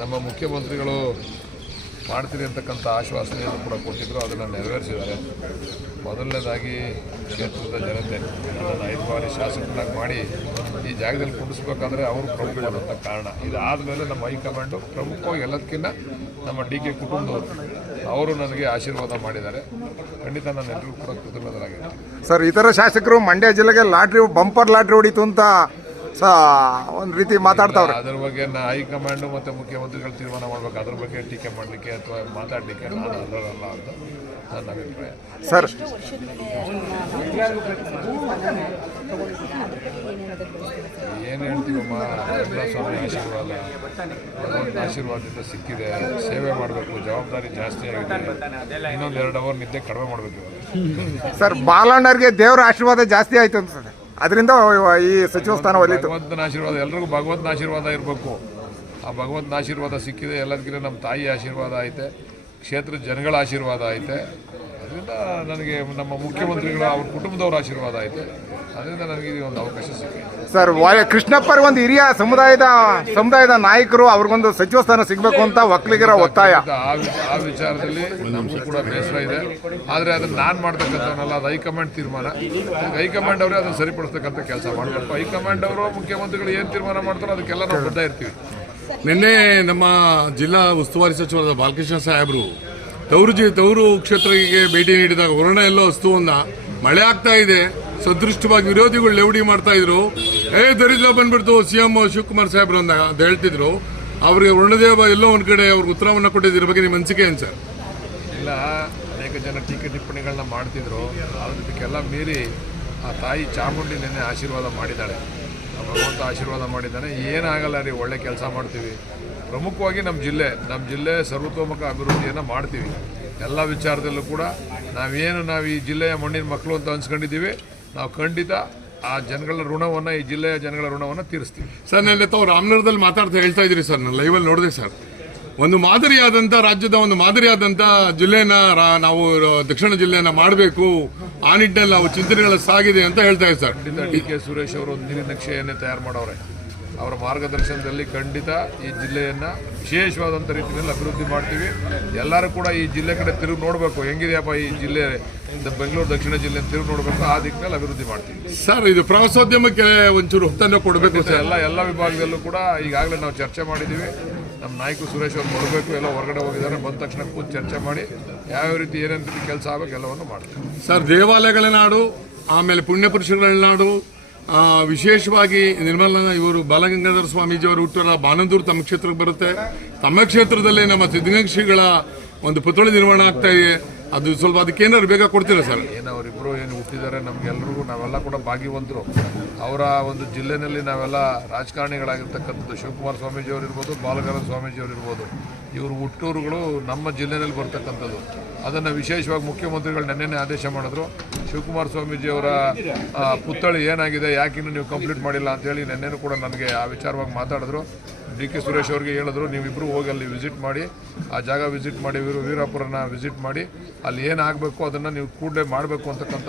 ನಮ್ಮ ಮುಖ್ಯಮಂತ್ರಿಗಳು ಮಾಡ್ತೀನಿ ಅಂತಕ್ಕಂಥ ಆಶ್ವಾಸನೆಯನ್ನು ಕೂಡ ಕೊಟ್ಟಿದ್ದರು, ಅದನ್ನು ನೆರವೇರಿಸಿದ್ದಾರೆ. ಮೊದಲನೇದಾಗಿ ಕ್ಷೇತ್ರದ ಜನತೆ ನನ್ನನ್ನು 5 ಬಾರಿ ಶಾಸಕನಾಗಿ ಮಾಡಿ ಈ ಜಾಗದಲ್ಲಿ ಕುಂಡಿಸ್ಬೇಕಾದ್ರೆ ಅವರು ಪ್ರಮುಖವಾದಂಥ ಕಾರಣ. ಇದಾದಮೇಲೆ ನಮ್ಮ ಹೈಕಮಾಂಡು ಪ್ರಮುಖವಾಗಿ ಎಲ್ಲದಕ್ಕಿಂತ ನಮ್ಮ ಡಿ ಕೆ ಕುಟುಂಬದವರು ಅವರು ನನಗೆ ಆಶೀರ್ವಾದ ಮಾಡಿದ್ದಾರೆ. ಖಂಡಿತ ನಾನು ಎಲ್ಲರಿಗೂ ಕೂಡ ಕೃತಜ್ಞರಾಗಿರ್ತೀನಿ. ಸರ್, ಇತರ ಶಾಸಕರು ಮಂಡ್ಯ ಜಿಲ್ಲೆಗೆ ಬಂಪರ್ ಲಾಟ್ರಿ ಹೊಡಿತು ಅಂತ ಒಂದು ರೀತಿ ಮಾತಾಡ್ತಾವ್ರೆ. ಅದ್ರ ಬಗ್ಗೆ ಹೈಕಮಾಂಡು ಮತ್ತು ಮುಖ್ಯಮಂತ್ರಿಗಳು ತೀರ್ಮಾನ ಮಾಡಬೇಕು. ಅದ್ರ ಬಗ್ಗೆ ಟೀಕೆ ಮಾಡಲಿಕ್ಕೆ ಅಥವಾ ಮಾತಾಡಲಿಕ್ಕೆ ನಾನು ಅರ್ಹರಲ್ಲ ಅಂತ ನನ್ನ ಅಭಿಪ್ರಾಯ. ಸರ್, ಏನು ಹೇಳ್ತೀವಮ್ಮ, ಎಲ್ಲ ಸ್ವಾಮಿ ಆಶೀರ್ವಾದ, ಭಗವಂತ ಆಶೀರ್ವಾದದಿಂದ ಸಿಕ್ಕಿದೆ. ಸೇವೆ ಮಾಡಬೇಕು, ಜವಾಬ್ದಾರಿ ಜಾಸ್ತಿ ಆಗಿದೆ. ಇನ್ನೊಂದು 2 ಅವರ್ ನಿದ್ದೆ ಕಡಿಮೆ ಮಾಡಬೇಕು. ಸರ್, ಬಾಲಣ್ಣರಿಗೆ ದೇವರ ಆಶೀರ್ವಾದ ಜಾಸ್ತಿ ಆಯ್ತು ಅನ್ಸುತ್ತೆ, ಅದರಿಂದ ಈ ಸಚಿವ ಸ್ಥಾನ ಒಲಿತು. ಭಗವಂತನ ಆಶೀರ್ವಾದ, ಎಲ್ರಿಗೂ ಭಗವಂತನ ಆಶೀರ್ವಾದ ಇರಬೇಕು. ಆ ಭಗವಂತನ ಆಶೀರ್ವಾದ ಸಿಕ್ಕಿದೆ. ಎಲ್ಲದಕ್ಕಿಂತ ನಮ್ಮ ತಾಯಿ ಆಶೀರ್ವಾದ ಐತೆ, ಕ್ಷೇತ್ರದ ಜನಗಳ ಆಶೀರ್ವಾದ ಐತೆ. ಅದರಿಂದ ನನಗೆ ನಮ್ಮ ಮುಖ್ಯಮಂತ್ರಿಗಳು ಅವ್ರ ಕುಟುಂಬದವ್ರ ಆಶೀರ್ವಾದ ಐತೆ. ಅದರಿಂದ ನನಗೆ ಇದು ಒಂದು ಅವಕಾಶ ಸಿಕ್ಕಿದೆ. ಸರ್, ಕೃಷ್ಣಪ್ಪರಿಗೆ ಒಂದು ಹಿರಿಯ ಸಮುದಾಯದ ನಾಯಕರು, ಅವ್ರಿಗೊಂದು ಸಚಿವ ಸ್ಥಾನ ಸಿಗಬೇಕು ಅಂತ ಒಕ್ಕಲಿಗರ ಒತ್ತಾಯ. ಆ ವಿಚಾರದಲ್ಲಿ ನಮಗೂ ಕೂಡ ಬೇಸರ ಇದೆ. ಆದರೆ ಅದನ್ನು ನಾನು ಮಾಡ್ತಕ್ಕಂಥವನ್ನಲ್ಲ, ಅದು ಹೈಕಮಾಂಡ್ ತೀರ್ಮಾನ. ಹೈಕಮಾಂಡ್ ಅವರೇ ಅದನ್ನು ಸರಿಪಡಿಸ್ತಕ್ಕಂಥ ಕೆಲಸ ಮಾಡಬೇಕು. ಹೈಕಮಾಂಡ್ ಅವರು ಮುಖ್ಯಮಂತ್ರಿಗಳು ಏನು ತೀರ್ಮಾನ ಮಾಡ್ತಾರೋ ಅದಕ್ಕೆಲ್ಲ ನಾವು ಬದ್ಧ ಇರ್ತೀವಿ. ನಿನ್ನೆ ನಮ್ಮ ಜಿಲ್ಲಾ ಉಸ್ತುವಾರಿ ಸಚಿವರಾದ ಬಾಲಕೃಷ್ಣ ಸಾಹೇಬರು ತವರು ಕ್ಷೇತ್ರಕ್ಕೆ ಭೇಟಿ ನೀಡಿದಾಗ ವರ್ಣ ಎಲ್ಲೋ ವಸ್ತುವನ್ನ ಮಳೆ ಆಗ್ತಾ ಇದೆ, ಸದೃಷ್ಟವಾಗಿ ವಿರೋಧಿಗಳು ಲೇವಡಿ ಮಾಡ್ತಾ ಇದ್ರು. ದರಿದ್ರ ಬಂದ್ಬಿಡ್ತು CM ಶಿವಕುಮಾರ್ ಸಾಹೇಬ್ರು ಅಂತ ಹೇಳ್ತಿದ್ರು. ಅವ್ರಿಗೆ ವರ್ಣದೇವ ಎಲ್ಲೋ ಒಂದ್ ಕಡೆ ಅವ್ರಿಗೆ ಉತ್ತರವನ್ನು ಕೊಟ್ಟಿದ್ರ ಬಗ್ಗೆ ನಿಮ್ಮ ಅನಿಸಿಕೆ ಏನು ಸರ್? ಇಲ್ಲ, ಅನೇಕ ಜನ ಟೀಕೆ ಟಿಪ್ಪಣಿಗಳನ್ನ ಮಾಡ್ತಿದ್ರು. ಅದಕ್ಕೆಲ್ಲ ಮೀರಿ ಆ ತಾಯಿ ಚಾಮುಂಡಿ ನಿನ್ನೆ ಆಶೀರ್ವಾದ ಮಾಡಿದ್ದಾಳೆ. ಭಗವಂತ ಆಶೀರ್ವಾದ ಮಾಡಿದ್ದಾನೆ. ಏನಾಗಲ್ಲ ರೀ, ಒಳ್ಳೆ ಕೆಲಸ ಮಾಡ್ತೀವಿ. ಪ್ರಮುಖವಾಗಿ ನಮ್ಮ ಜಿಲ್ಲೆ ಸರ್ವತೋಮುಖ ಅಭಿವೃದ್ಧಿಯನ್ನು ಮಾಡ್ತೀವಿ. ಎಲ್ಲ ವಿಚಾರದಲ್ಲೂ ಕೂಡ ನಾವು ಈ ಜಿಲ್ಲೆಯ ಮಣ್ಣಿನ ಮಕ್ಕಳು ಅಂತ ಅನ್ಸ್ಕೊಂಡಿದ್ದೀವಿ. ನಾವು ಖಂಡಿತ ಆ ಜನಗಳ ಋಣವನ್ನು, ಈ ಜಿಲ್ಲೆಯ ಜನಗಳ ಋಣವನ್ನು ತೀರಿಸ್ತೀವಿ. ಸರ್, ನೆನ್ನೆ ತಾವು ರಾಮನಗರದಲ್ಲಿ ಮಾತಾಡ್ತಾ ಹೇಳ್ತಾ ಇದ್ರಿ ಸರ್, ನಾನು ಲೈವಲ್ಲಿ ನೋಡಿದೆ ಸರ್. ಒಂದು ಮಾದರಿಯಾದಂಥ ರಾಜ್ಯದ ಒಂದು ಮಾದರಿಯಾದಂಥ ಜಿಲ್ಲೆಯನ್ನ ನಾವು ದಕ್ಷಿಣ ಜಿಲ್ಲೆಯನ್ನ ಮಾಡಬೇಕು, ಆ ನಿಟ್ಟಿನಲ್ಲಿ ನಾವು ಚಿಂತನೆಗಳ ಸಾಗಿದೆ ಅಂತ ಹೇಳ್ತಾ ಇದ್ದಾರೆ ಸರ್. ಖಂಡಿತ DK ಸುರೇಶ್ ಅವರು ಒಂದು ನೀರಿನ ನಕ್ಷೆಯನ್ನೇ ತಯಾರು ಮಾಡವ್ರೆ. ಅವರ ಮಾರ್ಗದರ್ಶನದಲ್ಲಿ ಖಂಡಿತ ಈ ಜಿಲ್ಲೆಯನ್ನು ವಿಶೇಷವಾದಂಥ ರೀತಿಯಲ್ಲಿ ಅಭಿವೃದ್ಧಿ ಮಾಡ್ತೀವಿ. ಎಲ್ಲರೂ ಕೂಡ ಈ ಜಿಲ್ಲೆ ಕಡೆ ತಿರುಗಿ ನೋಡಬೇಕು, ಹೆಂಗಿದೆಯಪ್ಪ ಈ ಜಿಲ್ಲೆ, ಬೆಂಗಳೂರು ದಕ್ಷಿಣ ಜಿಲ್ಲೆ ತಿರುಗಿ ನೋಡಬೇಕು. ಆ ದಿಕ್ಕಿನಲ್ಲಿ ಅಭಿವೃದ್ಧಿ ಮಾಡ್ತೀವಿ ಸರ್. ಇದು ಪ್ರವಾಸೋದ್ಯಮಕ್ಕೆ ಒಂಚೂರು ಒತ್ತನ್ನು ಕೊಡಬೇಕು ಸರ್. ಎಲ್ಲ ವಿಭಾಗದಲ್ಲೂ ಕೂಡ ಈಗಾಗಲೇ ನಾವು ಚರ್ಚೆ ಮಾಡಿದ್ದೀವಿ. ನಮ್ಮ ನಾಯಕರು ಸುರೇಶ್ ಅವರು ಬರಬೇಕು, ಎಲ್ಲ ಹೊರಗಡೆ ಹೋಗಿದ್ದಾರೆ. ಬಂದ ತಕ್ಷಣ ಕೂತು ಚರ್ಚೆ ಮಾಡಿ ಯಾವ್ಯಾವ ರೀತಿ ಏನೇನು ರೀತಿ ಕೆಲಸ ಆಗಬೇಕು ಎಲ್ಲವನ್ನು ಮಾಡ್ತೀವಿ ಸರ್. ದೇವಾಲಯಗಳ ನಾಡು, ಆಮೇಲೆ ಪುಣ್ಯಪುರುಷಗಳ ನಾಡು, ವಿಶೇಷವಾಗಿ ನಿರ್ಮಲ ಇವರು ಬಾಲಗಂಗಾಧರ ಸ್ವಾಮೀಜಿಯವರು ಹುಟ್ಟುವ ಬಾನಂದೂರು ತಮ್ಮ ಕ್ಷೇತ್ರಕ್ಕೆ ಬರುತ್ತೆ. ತಮ್ಮ ಕ್ಷೇತ್ರದಲ್ಲೇ ನಮ್ಮ ಸಿದ್ಧಗಂಗಾ ಶ್ರೀಗಳ ಒಂದು ಪುತ್ಥಳಿ ನಿರ್ಮಾಣ ಆಗ್ತಾ ಇದೆ. ಅದು ಸ್ವಲ್ಪ ಅದಕ್ಕೇನಾದ್ರು ಬೇಗ ಕೊಡ್ತೀರಾ ಸರ್? ಅವರಿಬ್ಬರು ಏನು ಹುಟ್ಟಿದ್ದಾರೆ, ನಮಗೆಲ್ಲರಿಗೂ ನಾವೆಲ್ಲ ಕೂಡ ಭಾಗ್ಯವಂತರು. ಅವರ ಒಂದು ಜಿಲ್ಲೆನಲ್ಲಿ ನಾವೆಲ್ಲ ರಾಜಕಾರಣಿಗಳಾಗಿರ್ತಕ್ಕಂಥದ್ದು ಶಿವಕುಮಾರ ಸ್ವಾಮೀಜಿಯವರು ಇರ್ಬೋದು, ಬಾಲಗಂಗಾಧರ ಸ್ವಾಮೀಜಿಯವರು ಇರ್ಬೋದು. ಇವರು ಹುಟ್ಟೂರುಗಳು ನಮ್ಮ ಜಿಲ್ಲೆಯಲ್ಲಿ ಬರ್ತಕ್ಕಂಥದ್ದು. ಅದನ್ನು ವಿಶೇಷವಾಗಿ ಮುಖ್ಯಮಂತ್ರಿಗಳು ನೆನ್ನೆ ಆದೇಶ ಮಾಡಿದ್ರು. ಶಿವಕುಮಾರ ಸ್ವಾಮೀಜಿಯವರ ಪುತ್ಥಳಿ ಏನಾಗಿದೆ, ಯಾಕಿನ್ನೂ ನೀವು ಕಂಪ್ಲೀಟ್ ಮಾಡಿಲ್ಲ ಅಂತೇಳಿ ನೆನ್ನೆನೂ ಕೂಡ ನನಗೆ ಆ ವಿಚಾರವಾಗಿ ಮಾತಾಡಿದ್ರು. DK ಸುರೇಶ್ ಅವ್ರಿಗೆ ಹೇಳಿದ್ರು, ನೀವಿಬ್ಬರು ಹೋಗಿ ಅಲ್ಲಿ ವಿಸಿಟ್ ಮಾಡಿ, ಆ ಜಾಗ ವಿಸಿಟ್ ಮಾಡಿ, ವೀರಾಪುರನ ವಿಸಿಟ್ ಮಾಡಿ, ಅಲ್ಲಿ ಏನಾಗಬೇಕು ಅದನ್ನು ನೀವು ಕೂಡಲೇ ಮಾಡಬೇಕು ಅಂತಕ್ಕಂಥ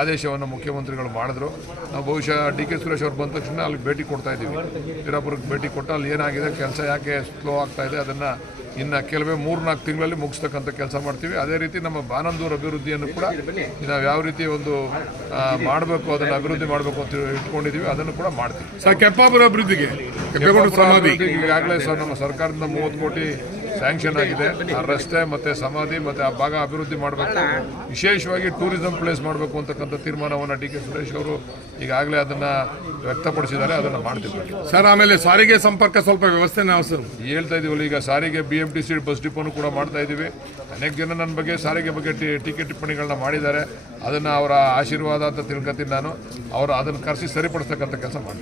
ಆದೇಶವನ್ನು ಮುಖ್ಯಮಂತ್ರಿಗಳು ಮಾಡಿದ್ರು. ನಾವು ಬಹುಶಃ DK ಸುರೇಶ್ ಅವ್ರು ಬಂದ ತಕ್ಷಣ ಅಲ್ಲಿ ಭೇಟಿ ಕೊಡ್ತಾ ಇದ್ದೀವಿ. ವೀರಾಪುರಕ್ಕೆ ಭೇಟಿ ಕೊಟ್ಟು ಅಲ್ಲಿ ಏನಾಗಿದೆ, ಕೆಲಸ ಯಾಕೆ ಸ್ಲೋ ಆಗ್ತಾ ಇದೆ, ಅದನ್ನು ಇನ್ನು ಕೆಲವೇ 3-4 ತಿಂಗಳಲ್ಲಿ ಮುಗಿಸ್ತಕ್ಕಂಥ ಕೆಲಸ ಮಾಡ್ತೀವಿ. ಅದೇ ರೀತಿ ನಮ್ಮ ಬಾನಂದೂರು ಅಭಿವೃದ್ಧಿಯನ್ನು ಕೂಡ ನಾವು ಯಾವ ರೀತಿ ಒಂದು ಮಾಡಬೇಕು, ಅದನ್ನು ಅಭಿವೃದ್ಧಿ ಮಾಡಬೇಕು ಅಂತ ಇಟ್ಕೊಂಡಿದ್ದೀವಿ, ಅದನ್ನು ಕೂಡ ಮಾಡ್ತೀವಿ ಸರ್. ಕೆಂಪಾಪುರ ಅಭಿವೃದ್ಧಿಗೆ ಈಗಾಗಲೇ ನಮ್ಮ ಸರ್ಕಾರದಿಂದ 30 ಕೋಟಿ ಸ್ಯಾಂಕ್ಷನ್ ಆಗಿದೆ. ಆ ರಸ್ತೆ ಮತ್ತು ಸಮಾಧಿ ಮತ್ತು ಆ ಭಾಗ ಅಭಿವೃದ್ಧಿ ಮಾಡಬೇಕು, ವಿಶೇಷವಾಗಿ ಟೂರಿಸಂ ಪ್ಲೇಸ್ ಮಾಡಬೇಕು ಅಂತಕ್ಕಂಥ ತೀರ್ಮಾನವನ್ನು DK ಸುರೇಶ್ ಅವರು ಈಗಾಗಲೇ ಅದನ್ನು ವ್ಯಕ್ತಪಡಿಸಿದ್ದಾರೆ. ಅದನ್ನು ಮಾಡ್ತೀವಿ ಸರ್. ಆಮೇಲೆ ಸಾರಿಗೆ ಸಂಪರ್ಕ ಸ್ವಲ್ಪ ವ್ಯವಸ್ಥೆ ನಾವು ಸರ್ ಹೇಳ್ತಾ ಇದೀವಲ್ಲ, ಈಗ ಸಾರಿಗೆ BMTC ಬಸ್ ಡಿಪೋನು ಕೂಡ ಮಾಡ್ತಾ ಇದ್ದೀವಿ. ಅನೇಕ ಜನ ನನ್ನ ಬಗ್ಗೆ ಸಾರಿಗೆ ಬಗ್ಗೆ ಟೀಕೆ ಟಿಪ್ಪಣಿಗಳನ್ನ ಮಾಡಿದ್ದಾರೆ. ಅದನ್ನು ಅವರ ಆಶೀರ್ವಾದ ಅಂತ ತಿಳ್ಕೊತೀನಿ ನಾನು. ಅವರು ಅದನ್ನು ಕರೆಸಿ ಸರಿಪಡಿಸ್ತಕ್ಕಂಥ ಕೆಲಸ ಮಾಡ್ತೀನಿ.